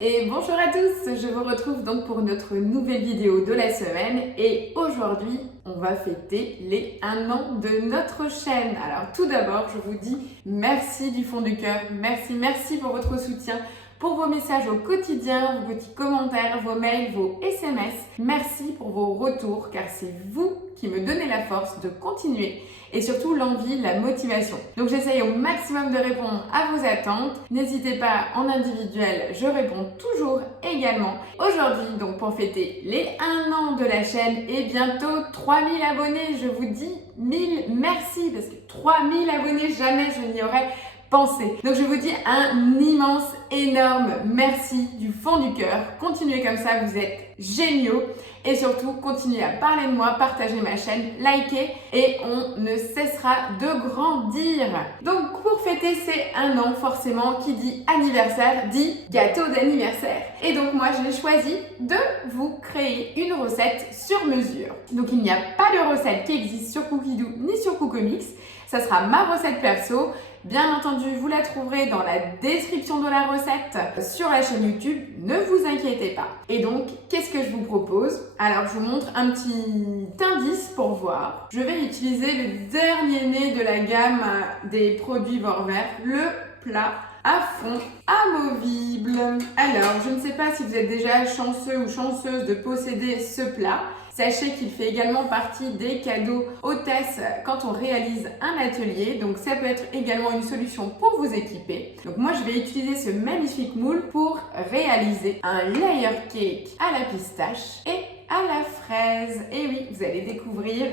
Et bonjour à tous, je vous retrouve donc pour notre nouvelle vidéo de la semaine et aujourd'hui on va fêter les 1 an de notre chaîne. Alors tout d'abord je vous dis merci du fond du cœur, merci pour votre soutien, pour vos messages au quotidien, vos petits commentaires, vos mails, vos SMS. Merci pour vos retours car c'est vous qui me donnez la force de continuer et surtout l'envie, la motivation. Donc j'essaye au maximum de répondre à vos attentes. N'hésitez pas en individuel, je réponds toujours également. Aujourd'hui, donc pour fêter les 1 an de la chaîne et bientôt 3000 abonnés, je vous dis 1000 merci parce que 3000 abonnés, jamais je n'y aurais pensé. Donc je vous dis un immense, énorme merci du fond du cœur. Continuez comme ça, vous êtes géniaux. Et surtout, continuez à parler de moi, partagez ma chaîne, likez et on ne cessera de grandir. Donc pour fêter ces 1 an, forcément, qui dit anniversaire dit gâteau d'anniversaire. Et donc moi, j'ai choisi de vous créer une recette sur mesure. Donc il n'y a pas de recette qui existe sur Cookidoo ni sur Cookomix. Ça sera ma recette perso. Bien entendu, vous la trouverez dans la description de la recette sur la chaîne YouTube, ne vous inquiétez pas. Et donc, qu'est-ce que je vous propose? Alors, je vous montre un petit indice pour voir. Je vais utiliser le dernier né de la gamme des produits Vorwerk, le plat à fond amovible. Alors, je ne sais pas si vous êtes déjà chanceux ou chanceuse de posséder ce plat. Sachez qu'il fait également partie des cadeaux hôtesses quand on réalise un atelier. Donc ça peut être également une solution pour vous équiper. Donc moi je vais utiliser ce magnifique moule pour réaliser un layer cake à la pistache et à la fraise. Et oui, vous allez découvrir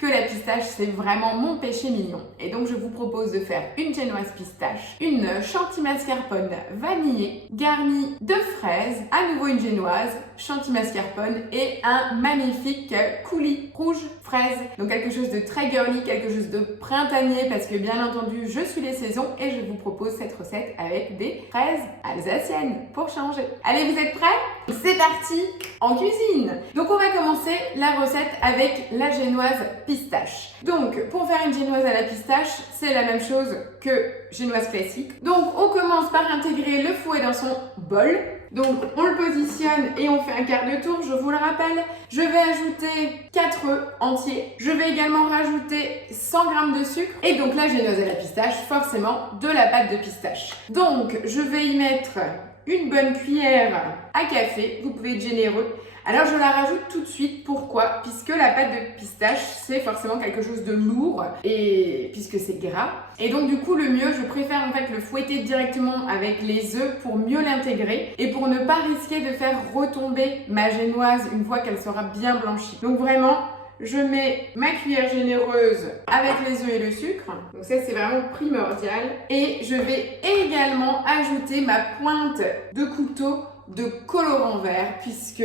que la pistache c'est vraiment mon péché mignon. Et donc je vous propose de faire une génoise pistache, une chantilly mascarpone vanillée garnie de fraises, à nouveau une génoise, chantilly mascarpone et un magnifique coulis rouge fraise. Donc quelque chose de très girly, quelque chose de printanier parce que bien entendu je suis les saisons et je vous propose cette recette avec des fraises alsaciennes pour changer. Allez, vous êtes prêts? C'est parti en cuisine. Donc on va commencer la recette avec la génoise pistache. Donc pour faire une génoise à la pistache, c'est la même chose que génoise classique. Donc on commence par intégrer le fouet dans son bol. Donc on le positionne et on fait un quart de tour, je vous le rappelle. Je vais ajouter 4 œufs entiers. Je vais également rajouter 100 g de sucre. Et donc la génoise à la pistache, forcément de la pâte de pistache. Donc je vais y mettre une bonne cuillère à café, vous pouvez être généreux. Alors je la rajoute tout de suite, pourquoi? Puisque la pâte de pistache c'est forcément quelque chose de lourd et puisque c'est gras. Et donc du coup le mieux, je préfère en fait le fouetter directement avec les œufs pour mieux l'intégrer et pour ne pas risquer de faire retomber ma génoise une fois qu'elle sera bien blanchie. Donc vraiment, je mets ma cuillère généreuse avec les œufs et le sucre. Donc ça c'est vraiment primordial. Et je vais également ajouter ma pointe de couteau de colorant vert puisque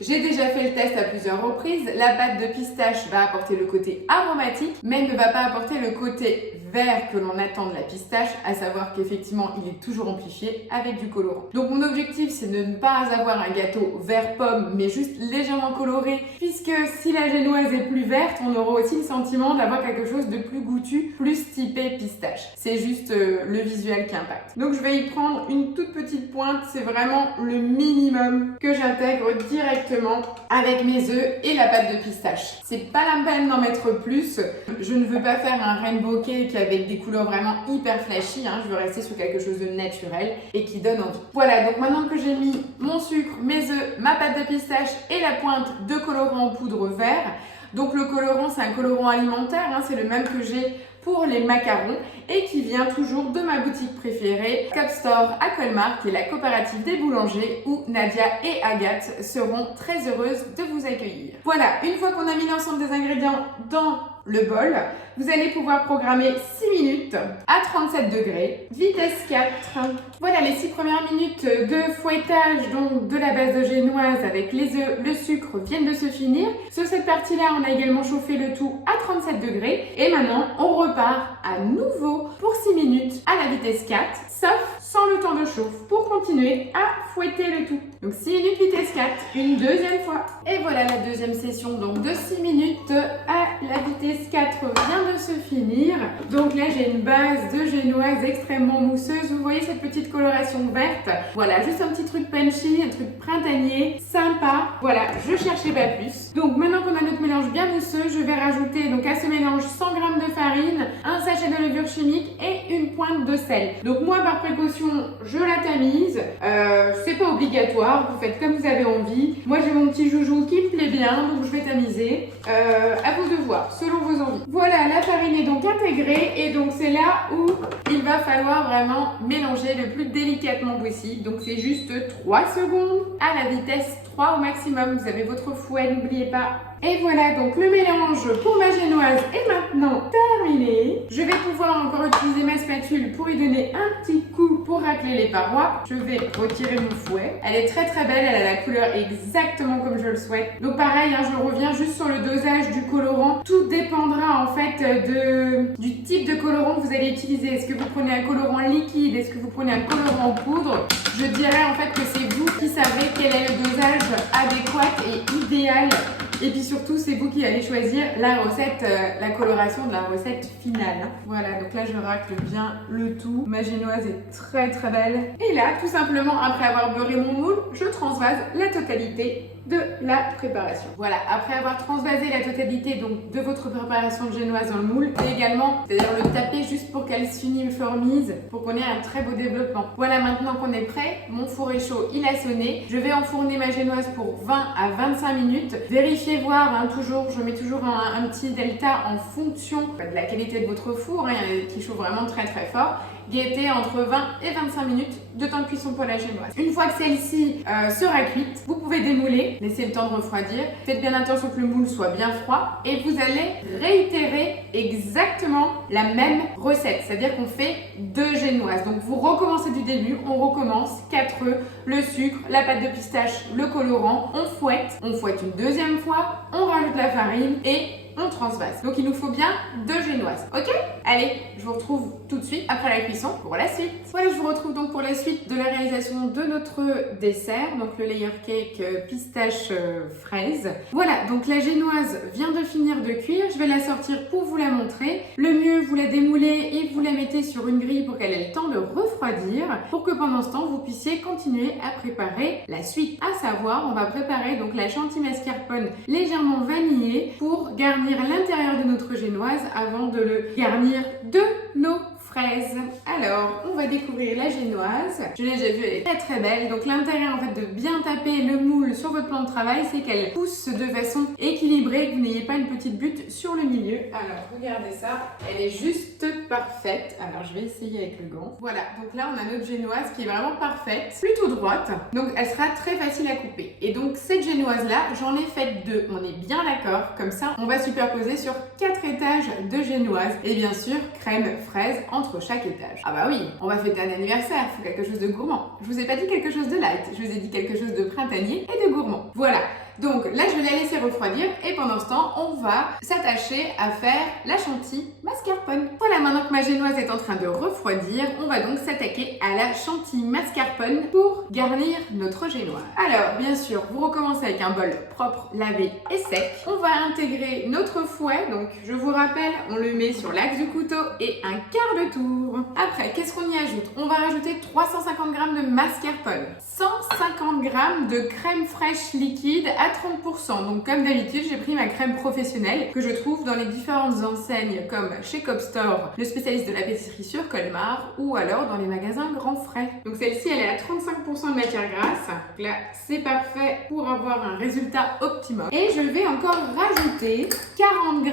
j'ai déjà fait le test à plusieurs reprises. La pâte de pistache va apporter le côté aromatique mais ne va pas apporter le côté vert que l'on attend de la pistache, à savoir qu'effectivement il est toujours amplifié avec du colorant. Donc mon objectif c'est de ne pas avoir un gâteau vert pomme mais juste légèrement coloré puisque si la génoise est plus verte on aura aussi le sentiment d'avoir quelque chose de plus goûtu, plus typé pistache. C'est juste le visuel qui impacte. Donc je vais y prendre une toute petite pointe, c'est vraiment le minimum que j'intègre directement avec mes œufs et la pâte de pistache. C'est pas la peine d'en mettre plus. Je ne veux pas faire un rainbow cake avec des couleurs vraiment hyper flashy, je veux rester sur quelque chose de naturel et qui donne envie. Voilà, donc maintenant que j'ai mis mon sucre, mes œufs, ma pâte de pistache et la pointe de colorant en poudre vert, donc le colorant c'est un colorant alimentaire, c'est le même que j'ai pour les macarons et qui vient toujours de ma boutique préférée, Cup Store à Colmar, qui est la coopérative des boulangers où Nadia et Agathe seront très heureuses de vous accueillir. Voilà, une fois qu'on a mis l'ensemble des ingrédients dans le bol, vous allez pouvoir programmer 6 minutes à 37 degrés, vitesse 4. Voilà, les 6 premières minutes de fouettage donc de la base de génoise avec les œufs, le sucre viennent de se finir. Sur cette partie-là, on a également chauffé le tout à 37 degrés et maintenant on repart à nouveau pour 6 minutes à la vitesse 4, sauf sans le temps de chauffe pour continuer à fouetter le tout. Donc 6 minutes vitesse 4, une deuxième fois. Et voilà la deuxième session donc de 6 minutes à la vitesse 4 vient de se finir. Donc là j'ai une base de génoise extrêmement mousseuse. Vous voyez cette petite coloration verte. Voilà, juste un petit truc punchy, un truc printanier, sympa. Voilà, je cherchais pas plus. Donc maintenant qu'on a notre mélange bien mousseux, je vais rajouter donc à ce mélange 100 g de farine, un sachet de levure chimique et une pointe de sel. Donc moi par précaution, je la tamise. C'est pas obligatoire, vous faites comme vous avez envie. Moi j'ai mon petit joujou qui me plaît bien, donc je vais tamiser. À vous de voir, selon vos envies. Voilà, la farine est donc intégrée et donc c'est là où il va falloir vraiment mélanger le plus délicatement possible. Donc c'est juste 3 secondes à la vitesse 3 au maximum. Vous avez votre fouet, n'oubliez pas. Et voilà, donc le mélange pour ma génoise est maintenant terminé. Je vais pouvoir encore utiliser ma spatule pour lui donner un petit coup pour racler les parois. Je vais retirer mon fouet. Elle est très très belle, elle a la couleur exactement comme je le souhaite. Donc pareil, hein, je reviens juste sur le dosage du colorant. Tout dépendra en fait du type de colorant que vous allez utiliser. Est-ce que vous prenez un colorant liquide? Est-ce que vous prenez un colorant en poudre? Je dirais en fait que c'est vous qui savez quel est le dosage adéquat et idéal. Et puis surtout, c'est vous qui allez choisir la recette, la coloration de la recette finale. Voilà, donc là je racle bien le tout. Ma génoise est très très belle. Et là, tout simplement, après avoir beurré mon moule, je transvase la totalité de la préparation. Voilà, après avoir transvasé la totalité donc de votre préparation de génoise dans le moule, et également, c'est-à-dire le taper juste pour qu'elle s'uniformise, pour qu'on ait un très beau développement. Voilà, maintenant qu'on est prêt, mon four est chaud, il a sonné. Je vais enfourner ma génoise pour 20 à 25 minutes. Vérifiez voir, hein, toujours, je mets toujours un petit delta en fonction de la qualité de votre four, hein, qui chauffe vraiment très très fort. Guettez entre 20 et 25 minutes de temps de cuisson pour la génoise. Une fois que celle-ci sera cuite, vous pouvez démouler, laissez le temps de refroidir. Faites bien attention que le moule soit bien froid et vous allez réitérer exactement la même recette. C'est-à-dire qu'on fait 2 génoises. Donc vous recommencez du début, on recommence 4 œufs, le sucre, la pâte de pistache, le colorant, on fouette une deuxième fois, on rajoute la farine et on transvase. Donc il nous faut bien 2 génoises. Ok? Allez, je vous retrouve tout de suite après la cuisson pour la suite. Voilà, je vous retrouve donc pour la suite de la réalisation de notre dessert, donc le layer cake pistache fraise. Voilà, donc la génoise vient de finir de cuire. Je vais la sortir pour vous la montrer. Le mieux, vous la démoulez et vous la mettez sur une grille pour qu'elle ait le temps de refroidir, pour que pendant ce temps, vous puissiez continuer à préparer la suite. À savoir, on va préparer donc la chantilly mascarpone légèrement vanillée pour garnir l'intérieur de notre génoise avant de le garnir de nos fraises. Alors, on va découvrir la génoise. Je l'ai déjà vue, elle est très très belle. Donc l'intérêt en fait de bien taper le moule sur votre plan de travail, c'est qu'elle pousse de façon équilibrée, que vous n'ayez pas une petite butte sur le milieu. Alors, regardez ça, elle est juste parfaite. Alors, je vais essayer avec le gant. Voilà, donc là on a notre génoise qui est vraiment parfaite, plutôt droite. Donc elle sera très facile à couper. Et donc cette génoise là, j'en ai fait 2. On est bien d'accord, comme ça on va superposer sur 4 étages de génoise. Et bien sûr, crème fraise entre chaque étage. Ah bah oui, on va fêter un anniversaire, il faut quelque chose de gourmand. Je vous ai pas dit quelque chose de light, je vous ai dit quelque chose de printanier et de gourmand. Voilà. Donc là, je vais la laisser refroidir et pendant ce temps, on va s'attacher à faire la chantilly mascarpone. Voilà, maintenant que ma génoise est en train de refroidir, on va donc s'attaquer à la chantilly mascarpone pour garnir notre génoise. Alors, bien sûr, vous recommencez avec un bol propre, lavé et sec. On va intégrer notre fouet, donc je vous rappelle, on le met sur l'axe du couteau et un quart de tour. Après, qu'est-ce qu'on y ajoute? On va rajouter 350 g de mascarpone, 150 g de crème fraîche liquide à 30%. Donc comme d'habitude, j'ai pris ma crème professionnelle que je trouve dans les différentes enseignes comme chez Copstore, le spécialiste de la pâtisserie sur Colmar, ou alors dans les magasins Grand Frais. Donc celle-ci, elle est à 35% de matière grasse. Donc là, c'est parfait pour avoir un résultat optimum. Et je vais encore rajouter 40 g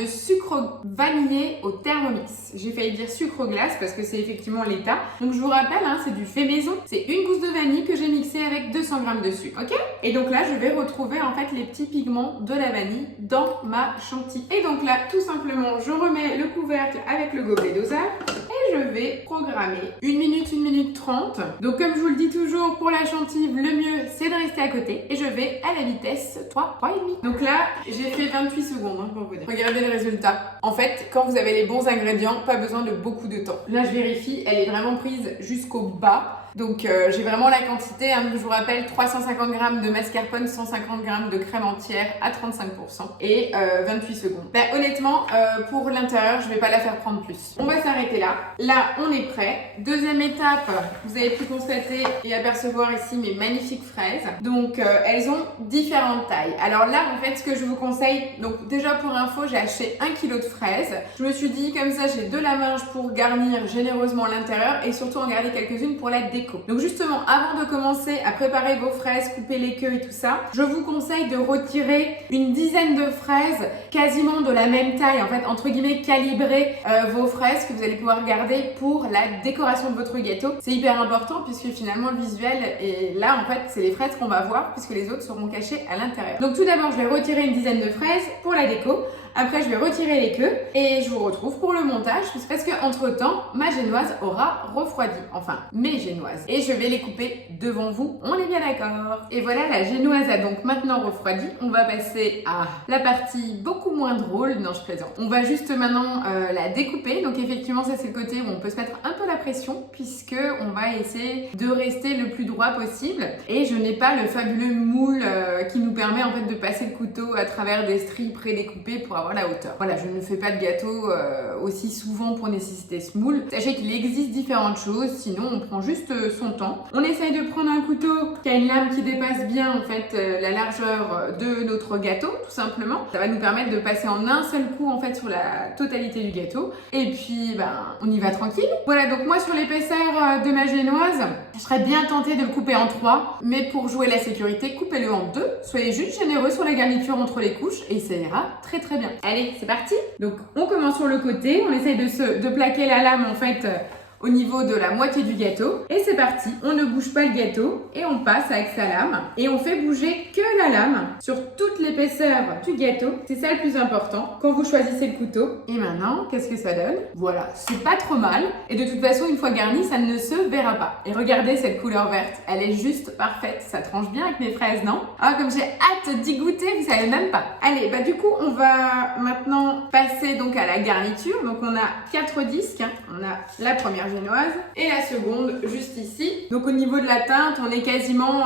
de sucre vanillé au Thermomix. J'ai failli dire sucre glace parce que c'est effectivement l'état. Donc je vous rappelle, hein, c'est du fait maison. C'est une gousse de vanille que j'ai mixée avec 200 g de sucre. Ok? Et donc là, je vais retrouver en fait les petits pigments de la vanille dans ma chantilly. Et donc là, tout simplement, je remets le couvercle avec le gobelet dosage et je vais programmer 1 minute, 1 minute 30. Donc comme je vous le dis toujours, pour la chantilly, le mieux c'est de rester à côté et je vais à la vitesse 3, 3,5. Donc là, j'ai fait 28 secondes hein, pour vous dire. Regardez le résultat. En fait, quand vous avez les bons ingrédients, pas besoin de beaucoup de temps. Là, je vérifie, elle est vraiment prise jusqu'au bas. Donc j'ai vraiment la quantité, hein, je vous rappelle 350 g de mascarpone, 150 g de crème entière à 35% et 28 secondes. Ben, honnêtement, pour l'intérieur, je vais pas la faire prendre plus. On va s'arrêter là. Là, on est prêt. Deuxième étape, vous avez pu constater et apercevoir ici mes magnifiques fraises. Donc elles ont différentes tailles. Alors là, en fait, ce que je vous conseille, donc déjà pour info, j'ai acheté 1 kg de fraises. Je me suis dit comme ça, j'ai de la marge pour garnir généreusement l'intérieur et surtout en garder quelques-unes pour la déco. Donc justement, avant de commencer à préparer vos fraises, couper les queues et tout ça, je vous conseille de retirer une dizaine de fraises quasiment de la même taille, en fait, entre guillemets, calibrer vos fraises que vous allez pouvoir garder pour la décoration de votre gâteau. C'est hyper important puisque finalement le visuel est là, en fait, c'est les fraises qu'on va voir puisque les autres seront cachées à l'intérieur. Donc tout d'abord, je vais retirer une dizaine de fraises pour la déco. Après, je vais retirer les queues et je vous retrouve pour le montage parce que entre temps, ma génoise aura refroidi. Enfin, mes génoises. Et je vais les couper devant vous. On est bien d'accord. Et voilà, la génoise a donc maintenant refroidi. On va passer à la partie beaucoup moins drôle. Non, je plaisante. On va juste maintenant la découper. Donc effectivement, ça c'est le côté où on peut se mettre un peu la pression puisque on va essayer de rester le plus droit possible. Et je n'ai pas le fabuleux moule qui nous permet en fait de passer le couteau à travers des stries prédécoupées pour avoir la hauteur. Voilà, je ne fais pas de gâteau aussi souvent pour nécessiter ce moule. Sachez qu'il existe différentes choses, sinon on prend juste son temps. On essaye de prendre un couteau qui a une lame qui dépasse bien en fait la largeur de notre gâteau, tout simplement. Ça va nous permettre de passer en un seul coup en fait sur la totalité du gâteau. Et puis, on y va tranquille. Voilà, donc moi sur l'épaisseur de ma génoise, je serais bien tentée de le couper en 3, mais pour jouer la sécurité, coupez-le en 2. Soyez juste généreux sur la garniture entre les couches et ça ira très très bien. Allez, c'est parti. Donc on commence sur le côté, on essaye de plaquer la lame en fait au niveau de la moitié du gâteau. Et c'est parti, on ne bouge pas le gâteau et on passe avec sa lame et on fait bouger que la lame sur toute l'épaisseur du gâteau. C'est ça le plus important quand vous choisissez le couteau. Et maintenant, qu'est-ce que ça donne? Voilà, c'est pas trop mal. Et de toute façon, une fois garni, ça ne se verra pas. Et regardez cette couleur verte, elle est juste parfaite. Ça tranche bien avec mes fraises, non? Ah, comme j'ai hâte d'y goûter, vous savez même pas. Allez, du coup, on va maintenant passer donc à la garniture. Donc on a 4 disques, hein. On a la première génoise et la seconde juste ici. Donc au niveau de la teinte, on est quasiment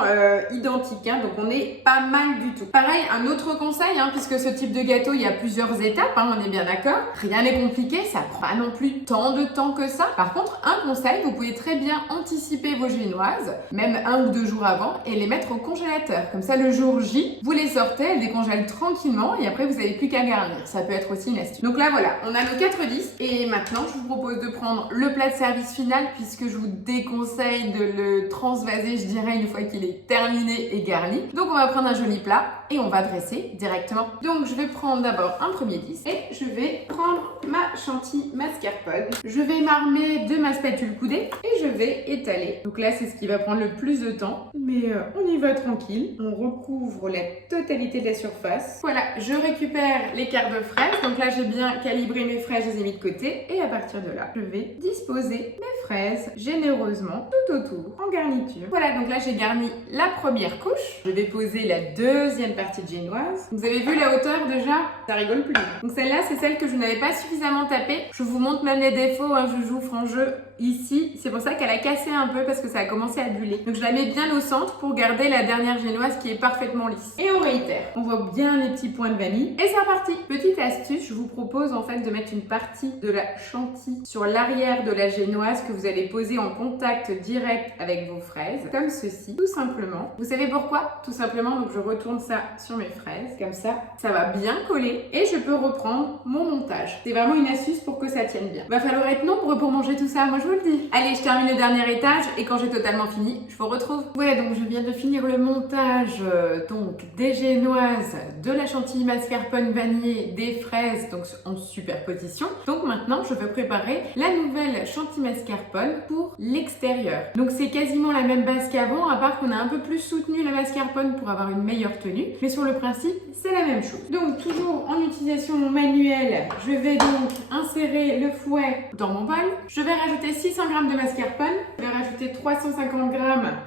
identique, hein, donc on est pas mal du tout. Pareil, un autre conseil, hein, puisque ce type de gâteau, il y a plusieurs étapes, hein, on est bien d'accord. Rien n'est compliqué, ça prend pas non plus tant de temps que ça. Par contre, un conseil, vous pouvez très bien anticiper vos génoises, même 1 ou 2 jours avant, et les mettre au congélateur. Comme ça, le jour J, vous les sortez, elles décongèlent tranquillement et après vous n'avez plus qu'à garnir. Ça peut être aussi une astuce. Donc là voilà, on a nos 4 disques et maintenant je vous propose de prendre le plat de service final puisque je vous déconseille de le transvaser, je dirais, une fois qu'il est terminé et garni. Donc on va prendre un joli plat et on va dresser directement. Donc je vais prendre d'abord un premier disque et je vais prendre ma chantilly mascarpone. Je vais m'armer de ma spatule coudée et je vais étaler. Donc là c'est ce qui va prendre le plus de temps, mais on y va tranquille. On recouvre la totalité de la surface. Voilà, je récupère les quarts de fraises. Donc là j'ai bien calibré mes fraises, je les ai mis de côté et à partir de là je vais disposer mes fraises généreusement tout autour en garniture. Voilà, donc là j'ai garni la première couche. Je vais poser la deuxième partie de génoise. Vous avez vu la hauteur déjà? Ça rigole plus. Donc celle-là c'est celle que je n'avais pas suffisamment tapée. Je vous montre même les défauts, hein, je joue franc jeu ici. C'est pour ça qu'elle a cassé un peu parce que ça a commencé à buller. Donc je la mets bien au centre pour garder la dernière génoise qui est parfaitement lisse. Et on réitère. On voit bien les petits points de vanille. Et c'est reparti. Petite astuce, je vous propose en fait de mettre une partie de la chantilly sur l'arrière de la génoise que vous allez poser en contact direct avec vos fraises, comme ceci, tout simplement. Vous savez pourquoi? Tout simplement, donc je retourne ça sur mes fraises, comme ça va bien coller et je peux reprendre mon montage. C'est vraiment une astuce pour que ça tienne bien. Va falloir être nombreux pour manger tout ça, moi je vous le dis. Allez, je termine le dernier étage et quand j'ai totalement fini, je vous retrouve. Ouais, donc je viens de finir le montage donc des génoises, de la chantilly mascarpone vanillée, des fraises, donc en superposition. Donc maintenant, je veux préparer la nouvelle chantilly mascarpone pour l'extérieur. Donc c'est quasiment la même base qu'avant, à part qu'on a un peu plus soutenu la mascarpone pour avoir une meilleure tenue, mais sur le principe, c'est la même chose. Donc toujours en utilisation manuelle, je vais donc insérer le fouet dans mon bol. Je vais rajouter 600 g de mascarpone, je vais rajouter 350 g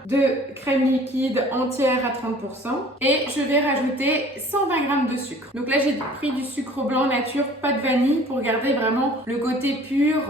de crème liquide entière à 30% et je vais rajouter 120 g de sucre. Donc là j'ai pris du sucre blanc nature, pas de vanille, pour garder vraiment le côté pur,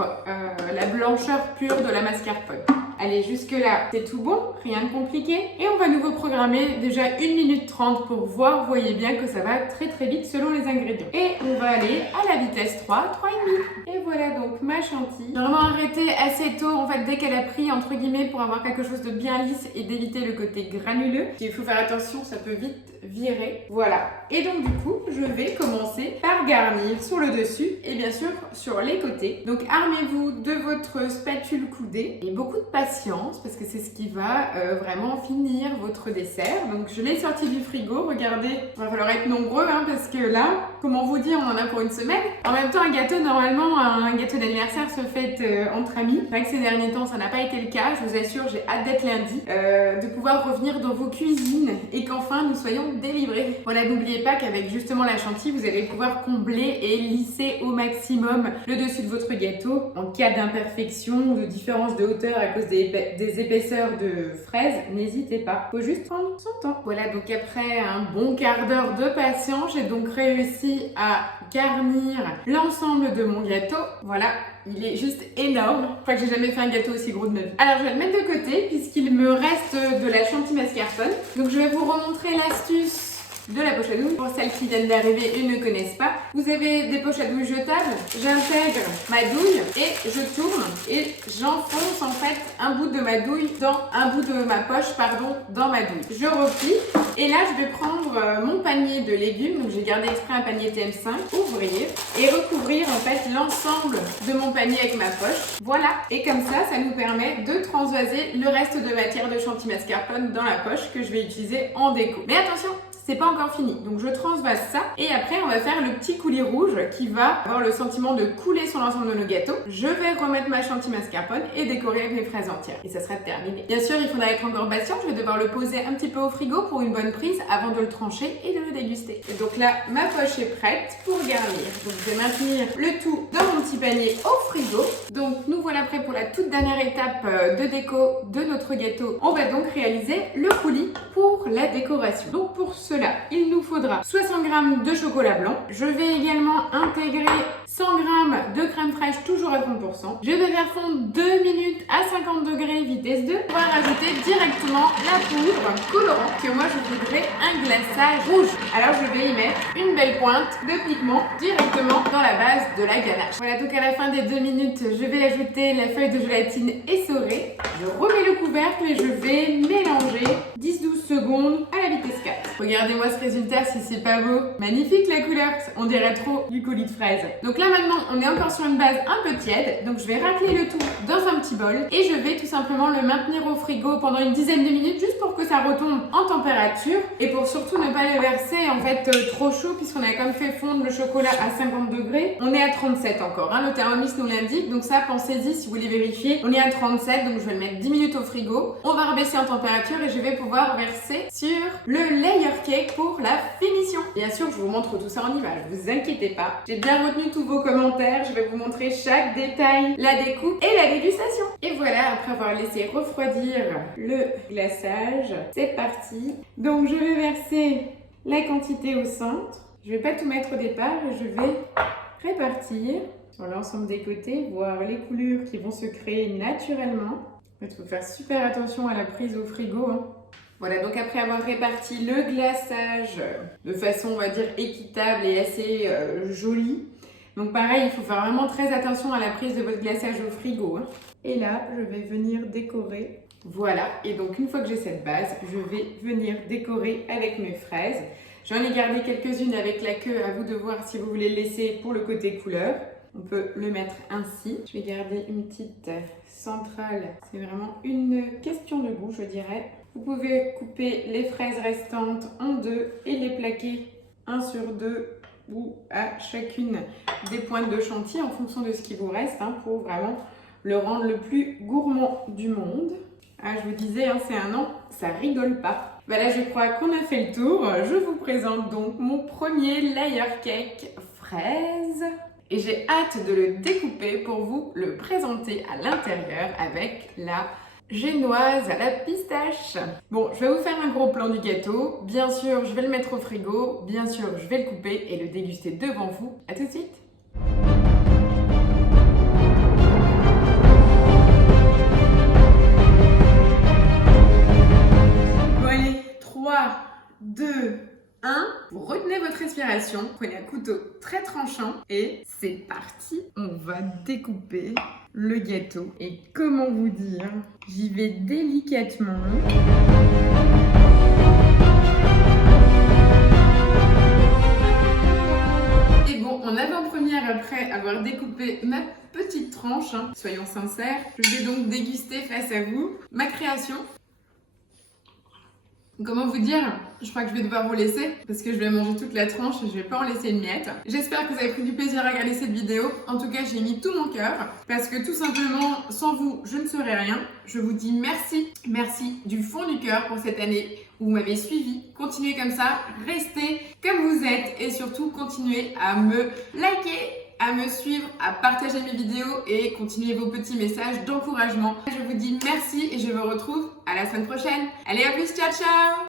la blancheur pure de la mascarpone. Allez, jusque-là, c'est tout bon, rien de compliqué. Et on va nous reprogrammer déjà 1 minute 30 pour voir. Vous voyez bien que ça va très très vite selon les ingrédients. Et on va aller à la vitesse 3, 3,5. Et voilà donc ma chantilly. J'ai vraiment arrêté assez tôt, en fait, dès qu'elle a pris, entre guillemets, pour avoir quelque chose de bien lisse et d'éviter le côté granuleux. Il faut faire attention, ça peut vite virer. Voilà. Et donc du coup, je vais commencer par garnir sur le dessus et bien sûr sur les côtés. Donc armez-vous de votre spatule coudée et beaucoup de patience parce que c'est ce qui va vraiment finir votre dessert. Donc je l'ai sorti du frigo, regardez, il va falloir être nombreux parce que là, comment vous dire, on en a pour une semaine. En même temps, un gâteau, normalement, un gâteau d'anniversaire se fête entre amis. C'est vrai que ces derniers temps, ça n'a pas été le cas. Je vous assure, j'ai hâte d'être lundi, de pouvoir revenir dans vos cuisines et qu'enfin nous soyons délivrés. Voilà, n'oubliez pas qu'avec justement la chantilly, vous allez pouvoir combler et lisser au maximum le dessus de votre gâteau. En cas d'imperfection ou de différence de hauteur à cause des épaisseurs de fraises, n'hésitez pas. Faut juste prendre son temps. Voilà, donc après un bon quart d'heure de patience, j'ai donc réussi à garnir l'ensemble de mon gâteau. Voilà. Il est juste énorme. Je crois que j'ai jamais fait un gâteau aussi gros de ma vie. Alors je vais le mettre de côté puisqu'il me reste de la chantilly mascarpone. Donc je vais vous remontrer l'astuce de la poche à douille. Pour celles qui viennent d'arriver et ne connaissent pas, vous avez des poches à douille jetables. J'intègre ma douille et je tourne et j'enfonce en fait un bout de ma douille dans un bout de ma poche, dans ma douille. Je replie et là je vais prendre mon panier de légumes. Donc j'ai gardé exprès un panier TM5, ouvrir et recouvrir en fait l'ensemble de mon panier avec ma poche. Voilà, et comme ça nous permet de transvaser le reste de matière de chantilly mascarpone dans la poche que je vais utiliser en déco. Mais attention, c'est pas encore fini, donc je transvase ça et après on va faire le petit coulis rouge qui va avoir le sentiment de couler sur l'ensemble de nos gâteaux. Je vais remettre ma chantilly mascarpone et décorer avec mes fraises entières et ça sera terminé. Bien sûr, il faudra être encore patient, je vais devoir le poser un petit peu au frigo pour une bonne prise avant de le trancher et de le déguster. Et donc là, ma poche est prête pour garnir. Donc je vais maintenir le tout dans mon petit panier au frigo. Donc nous voilà prêts pour la toute dernière étape de déco de notre gâteau. On va donc réaliser le coulis pour la décoration. Donc pour cela, il nous faudra 60 g de chocolat blanc. Je vais également intégrer 100 g de crème fraîche, toujours à 30%. Je vais faire fondre 2 minutes à 50 degrés, vitesse 2. On va rajouter directement la poudre colorante, que moi je voudrais un glaçage rouge. Alors je vais y mettre une belle pointe de pigment directement dans la base de la ganache. Voilà, donc à la fin des 2 minutes, je vais ajouter la feuille de gélatine essorée. Je remets le couvercle et je vais mélanger 10-12 secondes à la vitesse 4. Regardez-moi ce résultat, si c'est pas beau. Magnifique la couleur, on dirait trop du colis de fraises. Donc là maintenant, on est encore sur une base un peu tiède, donc je vais racler le tout dans un petit bol et je vais tout simplement le maintenir au frigo pendant une dizaine de minutes juste pour que ça retombe en température et pour surtout ne pas le verser en fait trop chaud puisqu'on a quand même fait fondre le chocolat à 50 degrés. On est à 37 encore, le Thermomix nous l'indique, donc ça pensez-y si vous voulez vérifier. On est à 37, donc je vais le mettre 10 minutes au frigo. On va rebaisser en température et je vais pouvoir verser sur le layer cake pour la finition. Bien sûr, je vous montre tout ça en image, vous inquiétez pas. J'ai bien retenu tous vos commentaires, je vais vous montrer chaque détail, la découpe et la dégustation. Et voilà, après avoir laissé refroidir le glaçage, c'est parti. Donc je vais verser la quantité au centre. Je vais pas tout mettre au départ et je vais répartir sur l'ensemble des côtés, voir les coulures qui vont se créer naturellement. Il faut faire super attention à la prise au frigo. Voilà, donc après avoir réparti le glaçage de façon, on va dire, équitable et assez jolie. Donc pareil, il faut faire vraiment très attention à la prise de votre glaçage au frigo. Et là, je vais venir décorer. Voilà, et donc une fois que j'ai cette base, je vais venir décorer avec mes fraises. J'en ai gardé quelques-unes avec la queue, à vous de voir si vous voulez le laisser pour le côté couleur. On peut le mettre ainsi. Je vais garder une petite centrale. C'est vraiment une question de goût, je dirais. Vous pouvez couper les fraises restantes en deux et les plaquer 1 sur 2 ou à chacune des pointes de chantilly en fonction de ce qui vous reste pour vraiment le rendre le plus gourmand du monde. Je vous disais, c'est un an, ça rigole pas. Là, je crois qu'on a fait le tour. Je vous présente donc mon premier layer cake fraise. Et j'ai hâte de le découper pour vous le présenter à l'intérieur avec la génoise à la pistache. Bon, je vais vous faire un gros plan du gâteau. Bien sûr, je vais le mettre au frigo. Bien sûr, je vais le couper et le déguster devant vous. À tout de suite. 3, 2, 1. Vous retenez votre respiration, prenez un couteau très tranchant et c'est parti. On va découper le gâteau. Et comment vous dire, j'y vais délicatement. Et bon, en avant-première, après avoir découpé ma petite tranche, soyons sincères, je vais donc déguster face à vous ma création. Comment vous dire? Je crois que je vais devoir vous laisser parce que je vais manger toute la tranche et je vais pas en laisser une miette. J'espère que vous avez pris du plaisir à regarder cette vidéo. En tout cas, j'ai mis tout mon cœur parce que tout simplement, sans vous, je ne serais rien. Je vous dis merci, merci du fond du cœur pour cette année où vous m'avez suivi. Continuez comme ça, restez comme vous êtes et surtout continuez à me liker, à me suivre, à partager mes vidéos et continuez vos petits messages d'encouragement. Je vous dis merci et je vous retrouve à la semaine prochaine. Allez, à plus, ciao ciao!